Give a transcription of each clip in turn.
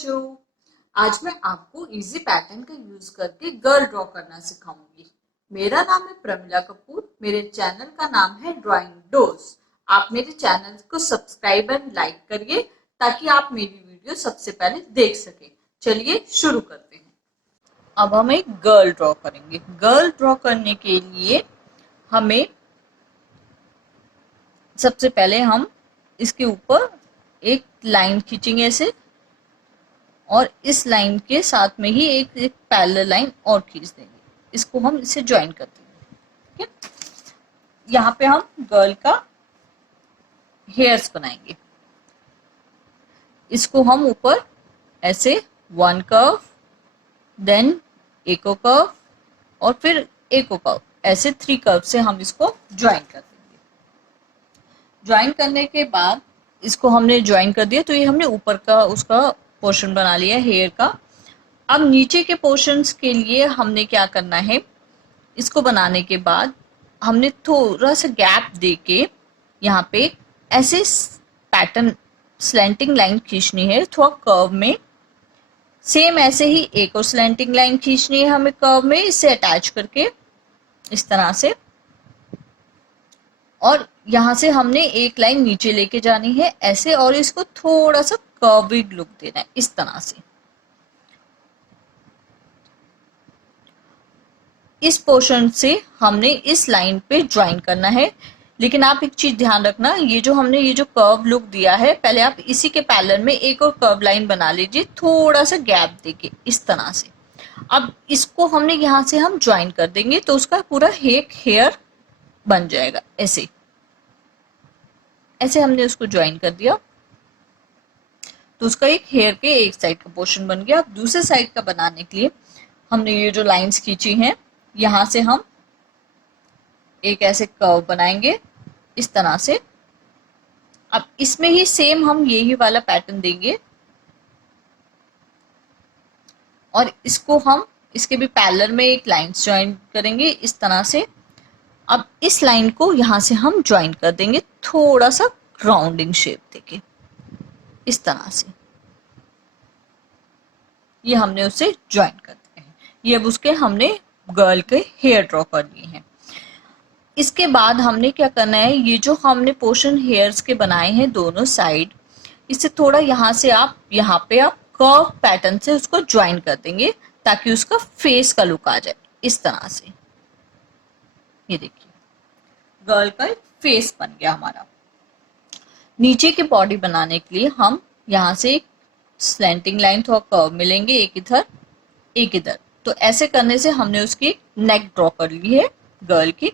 बच्चों, आज मैं आपको इजी पैटर्न का यूज करके गर्ल ड्रॉ करना सिखाऊंगी। मेरा नाम है प्रमिला कपूर। मेरे चैनल का नाम है ड्राइंग डोज। आप मेरे चैनल को सब्सक्राइब एंड लाइक करिए ताकि आप मेरी वीडियो सबसे पहले देख सके। चलिए शुरू करते हैं। अब हम एक गर्ल ड्रॉ करेंगे। गर्ल ड्रॉ करने के लिए हमें सबसे पहले हम इसके ऊपर एक लाइन खींचेंगे ऐसे, और इस लाइन के साथ में ही एक पैरेलल लाइन और खींच देंगे। इसको हम इसे ज्वाइन कर देंगे। ठीक है, यहाँ पे हम गर्ल का हेयर्स बनाएंगे। इसको हम ऊपर ऐसे वन कर्व, देन एको कर्व और फिर एको कर्व, ऐसे 3 कर्व से हम इसको ज्वाइन कर देंगे। ज्वाइन करने के बाद इसको हमने ज्वाइन कर दिया, तो ये हमने ऊपर का उसका पोर्शन बना लिया हेयर का। अब नीचे के पोर्शंस के लिए हमने क्या करना है, इसको बनाने के बाद हमने थोड़ा सा गैप देके यहाँ पे ऐसे पैटर्न स्लैंटिंग लाइन खींचनी है थोड़ा कर्व में। सेम ऐसे ही एक और स्लैंटिंग लाइन खींचनी है हमें कर्व में, इससे अटैच करके इस तरह से, और यहाँ से हमने एक लाइन नीचे लेके जानी है ऐसे, और इसको थोड़ा सा कर्विड लुक देना है इस तरह से। इस पोर्शन से हमने इस लाइन पे ज्वाइन करना है। लेकिन आप एक चीज ध्यान रखना, ये जो हमने ये जो कर्व लुक दिया है, पहले आप इसी के पैरेलल में एक और कर्व लाइन बना लीजिए थोड़ा सा गैप देके इस तरह से। अब इसको हमने यहाँ से हम ज्वाइन कर देंगे तो उसका पूरा एक हेयर बन जाएगा ऐसे। ऐसे हमने उसको ज्वाइन कर दिया तो उसका एक हेयर के एक साइड का पोर्शन बन गया। अब दूसरे साइड का बनाने के लिए हमने ये जो लाइंस खींची हैं, यहां से हम एक ऐसे कर्व बनाएंगे इस तरह से। अब इसमें ही सेम हम यही वाला पैटर्न देंगे, और इसको हम इसके भी पैरेलल में एक लाइन ज्वाइन करेंगे इस तरह से। अब इस लाइन को यहां से हम ज्वाइन कर देंगे थोड़ा सा राउंडिंग शेप देके इस तरह से। ये हमने उसे ज्वाइन कर दिया है। ये अब उसके हमने गर्ल के हेयर ड्रॉ कर लिए हैं। इसके बाद हमने क्या करना है, ये जो हमने पोर्शन हेयर्स के बनाए हैं दोनों साइड, इससे थोड़ा यहाँ से आप यहाँ पे आप कर्व पैटर्न से उसको ज्वाइन कर देंगे ताकि उसका फेस का लुक आ जाए इस तरह से। ये देखिए गर्ल का फेस बन गया हमारा। नीचे की बॉडी बनाने के लिए हम यहाँ से एक स्लैंटिंग लाइन थोड़ा कर्व मिलेंगे, एक इधर एक इधर। तो ऐसे करने से हमने उसकी नेक ड्रॉ कर ली है गर्ल की।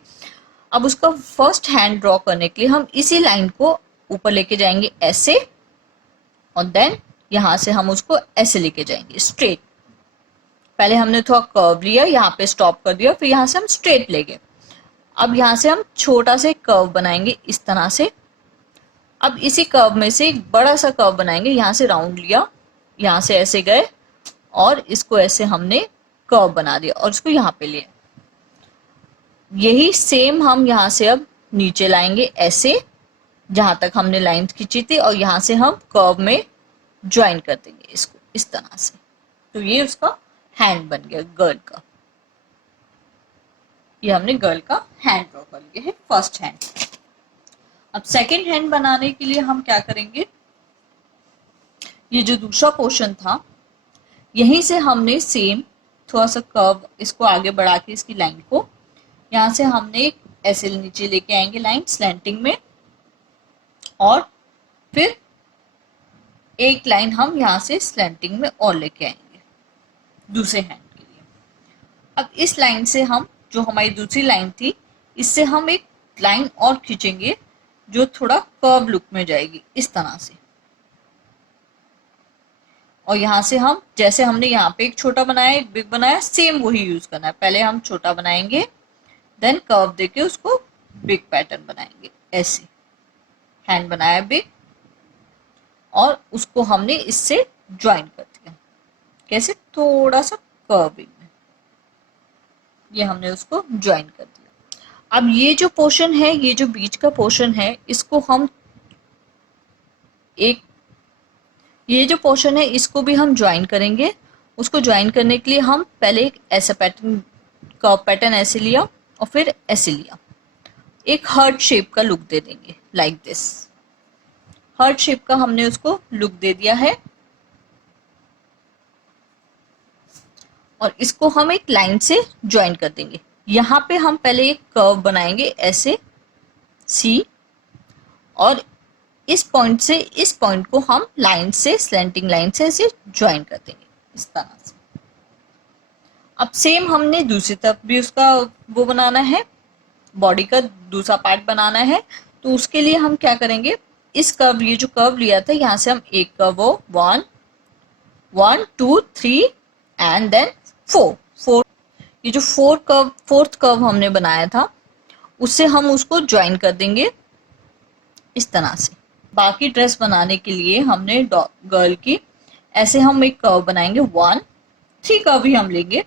अब उसका फर्स्ट हैंड ड्रॉ करने के लिए हम इसी लाइन को ऊपर लेके जाएंगे ऐसे, और देन यहां से हम उसको ऐसे लेके जाएंगे स्ट्रेट। पहले हमने थोड़ा कर्व लिया, यहाँ पे स्टॉप कर दिया, फिर यहां से हम स्ट्रेट ले गए। अब यहां से हम छोटा सा कर्व बनाएंगे इस तरह से। अब इसी कर्व में से एक बड़ा सा कर्व बनाएंगे, यहां से राउंड लिया, यहां से ऐसे गए और इसको ऐसे हमने कर्व बना दिया और इसको यहाँ पे लिया। यही सेम हम यहाँ से अब नीचे लाएंगे ऐसे, जहां तक हमने लाइन खींची थी, और यहाँ से हम कर्व में ज्वाइन कर देंगे इसको इस तरह से। तो ये उसका हैंड बन गया गर्ल का। ये हमने गर्ल का हैंड ड्रॉ कर लिया है फर्स्ट हैंड। अब सेकंड हैंड बनाने के लिए हम क्या करेंगे, ये जो दूसरा पोर्शन था यहीं से हमने सेम थोड़ा सा कर्व इसको आगे बढ़ा के इसकी लाइन को यहाँ से हमने ऐसे नीचे लेके आएंगे लाइन स्लैंटिंग में, और फिर एक लाइन हम यहाँ से स्लैंटिंग में और लेके आएंगे दूसरे हैंड के लिए। अब इस लाइन से हम जो हमारी दूसरी लाइन थी, इससे हम एक लाइन और खींचेंगे जो थोड़ा कर्व लुक में जाएगी इस तरह से। और यहाँ से हम जैसे हमने यहाँ पे एक छोटा बनाया एक बिग बनाया, सेम वही यूज करना है। पहले हम छोटा बनाएंगे, देन कर्व देके उसको बिग पैटर्न बनाएंगे ऐसे। हैंड बनाया बिग और उसको हमने इससे ज्वाइन कर दिया कैसे, थोड़ा सा कर्विंग में। ये हमने उसको ज्वाइन कर दिया। अब ये जो पोर्शन है, ये जो बीच का पोर्शन है, इसको हम एक ये जो पोर्शन है इसको भी हम ज्वाइन करेंगे। उसको ज्वाइन करने के लिए हम पहले एक ऐसा पैटर्न, कर्व पैटर्न ऐसे लिया और फिर ऐसे लिया, एक हार्ट शेप का लुक दे देंगे, लाइक दिस। हार्ट शेप का हमने उसको लुक दे दिया है और इसको हम एक लाइन से ज्वाइन कर देंगे। यहाँ पे हम पहले एक कर्व बनाएंगे ऐसे सी, और इस पॉइंट से इस पॉइंट को हम लाइन से, स्लैंटिंग लाइन से ऐसे ज्वाइन कर देंगे इस तरह से। अब सेम हमने दूसरी तरफ भी उसका वो बनाना है, बॉडी का दूसरा पार्ट बनाना है। तो उसके लिए हम क्या करेंगे, इस कर्व, ये जो कर्व लिया था यहाँ से हम एक कर्व, वो 1 1 2 3 एंड देन 4, ये जो फोर्थ कर्व हमने बनाया था उससे हम उसको ज्वाइन कर देंगे इस तरह से। बाकी ड्रेस बनाने के लिए हमने गर्ल की ऐसे हम एक कर्व बनाएंगे, 1 3 कर्व भी हम लेंगे,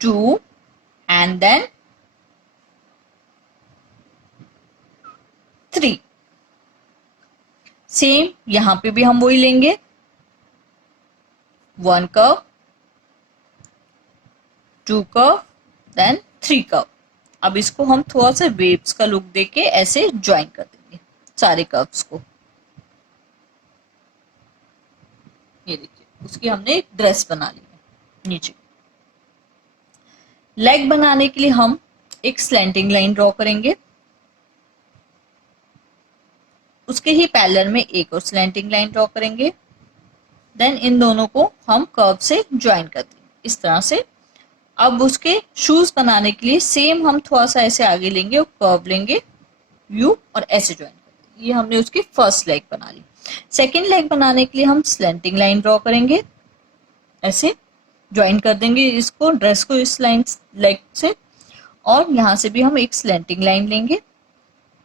2 एंड देन 3। सेम यहां पे भी हम वही लेंगे, 1 कर्व, 2 कर्व, देन 3 कर्व। अब इसको हम थोड़ा सा वेव्स का लुक देके ऐसे ज्वाइन कर देंगे सारे कर्व्स को। ये देखिए, उसकी हमने एक ड्रेस बना ली है। नीचे लेग बनाने के लिए हम एक स्लैंटिंग लाइन ड्रॉ करेंगे, उसके ही पैरेलल में एक और स्लैंटिंग लाइन ड्रॉ करेंगे, देन इन दोनों को हम कर्व से ज्वाइन कर देंगे इस तरह से। अब उसके शूज बनाने के लिए सेम हम थोड़ा सा ऐसे आगे लेंगे और कर्व लेंगे यू और ऐसे ज्वाइन कर देंगे। ये हमने उसकी फर्स्ट लेग बना ली। सेकेंड लेग बनाने के लिए हम स्लैंटिंग लाइन ड्रॉ करेंगे, ऐसे ज्वाइन कर देंगे इसको, ड्रेस को इस लाइन लेग से, और यहाँ से भी हम एक स्लैंटिंग लाइन लेंगे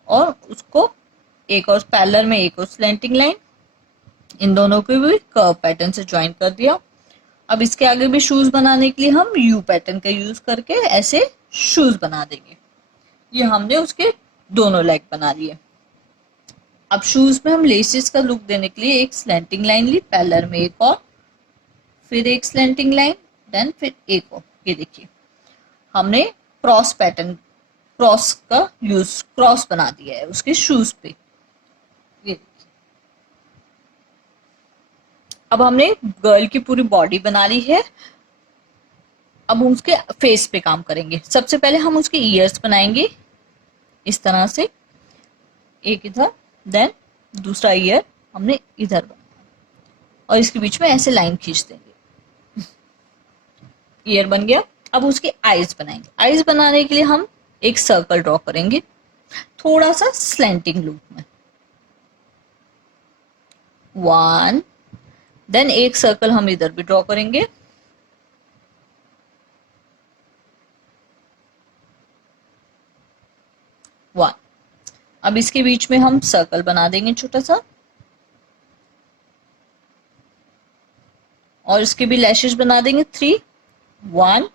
और उसको एक और पैरेलल में एक और स्लैंटिंग लाइन, इन दोनों को भी कर्व पैटर्न से ज्वाइन कर दिया। अब इसके आगे भी शूज बनाने के लिए हम यू पैटर्न का यूज करके ऐसे शूज बना देंगे। ये हमने उसके दोनों लेग बना लिए। अब शूज में हम लेसेस का लुक देने के लिए एक स्लैंटिंग लाइन ली, पैरेलल में एक और, फिर एक स्लैंटिंग लाइन, देन फिर एक और। ये देखिए हमने क्रॉस पैटर्न, क्रॉस का यूज, क्रॉस बना दिया है उसके शूज पे। ये देखिए, अब हमने गर्ल की पूरी बॉडी बना ली है। अब हम उसके फेस पे काम करेंगे। सबसे पहले हम उसके ईयर्स बनाएंगे इस तरह से, एक इधर, देन दूसरा ईयर हमने इधर बनाया और इसके बीच में ऐसे लाइन खींच देंगे, ईयर बन गया। अब उसके आईज बनाएंगे। आईज बनाने के लिए हम एक सर्कल ड्रॉ करेंगे थोड़ा सा स्लैंटिंग लूप में, 1, देन एक सर्कल हम इधर भी ड्रॉ करेंगे, 1। अब इसके बीच में हम सर्कल बना देंगे छोटा सा, और इसके भी लैशेस बना देंगे 3, 1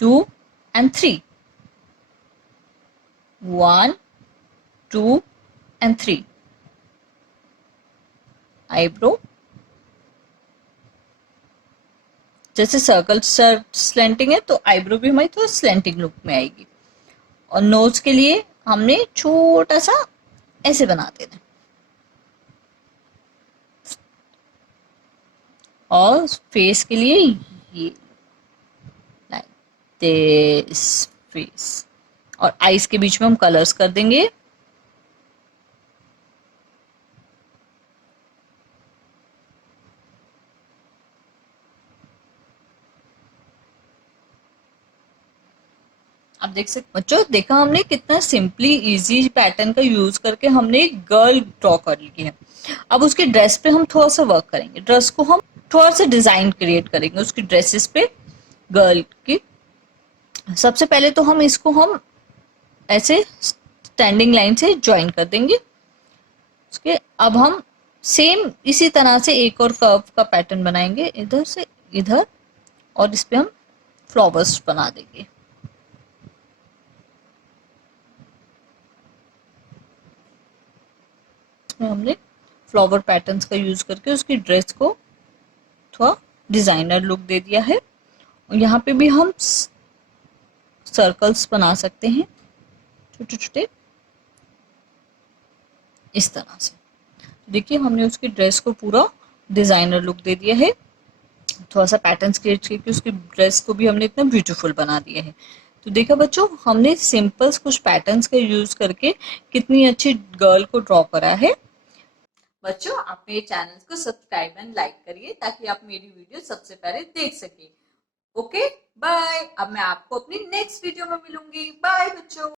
2 एंड 3, 1 2 एंड 3। आईब्रो, जैसे सर्कल स्लैंटिंग है तो आईब्रो भी हमारी तो स्लैंटिंग लुक में आएगी। और नोज के लिए हमने छोटा सा ऐसे बना देना, और फेस के लिए ये लाइक दिस फेस, और आईज के बीच में हम कलर्स कर देंगे। आप देख सकते बच्चों, देखा हमने कितना सिंपली इजी पैटर्न का यूज करके हमने एक गर्ल ड्रॉ कर ली है। अब उसके ड्रेस पे हम थोड़ा सा वर्क करेंगे, ड्रेस को हम थोड़ा सा डिजाइन क्रिएट करेंगे उसकी ड्रेसेस पे, गर्ल की। सबसे पहले तो हम इसको हम ऐसे स्टैंडिंग लाइन से ज्वाइन कर देंगे उसके। अब हम सेम इसी तरह से एक और कर्व का पैटर्न बनाएंगे इधर से इधर, और इस पे हम फ्लावर्स बना देंगे। हमने फ्लावर पैटर्न्स का यूज करके उसकी ड्रेस को थोड़ा डिजाइनर लुक दे दिया है। और यहाँ पे भी हम सर्कल्स बना सकते हैं छोटे छोटे इस तरह से। देखिए हमने उसकी ड्रेस को पूरा डिजाइनर लुक दे दिया है, थोड़ा सा पैटर्न क्रिएट करके उसकी ड्रेस को भी हमने इतना ब्यूटीफुल बना दिया है। तो देखा बच्चों, हमने सिंपल्स कुछ पैटर्न्स का यूज करके कितनी अच्छी गर्ल को ड्रॉ करा है। बच्चों आप मेरे चैनल को सब्सक्राइब एंड लाइक करिए ताकि आप मेरी वीडियो सबसे पहले देख सके। Okay bye. अब मैं आपको अपनी नेक्स्ट वीडियो में मिलूंगी। बाय बच्चों।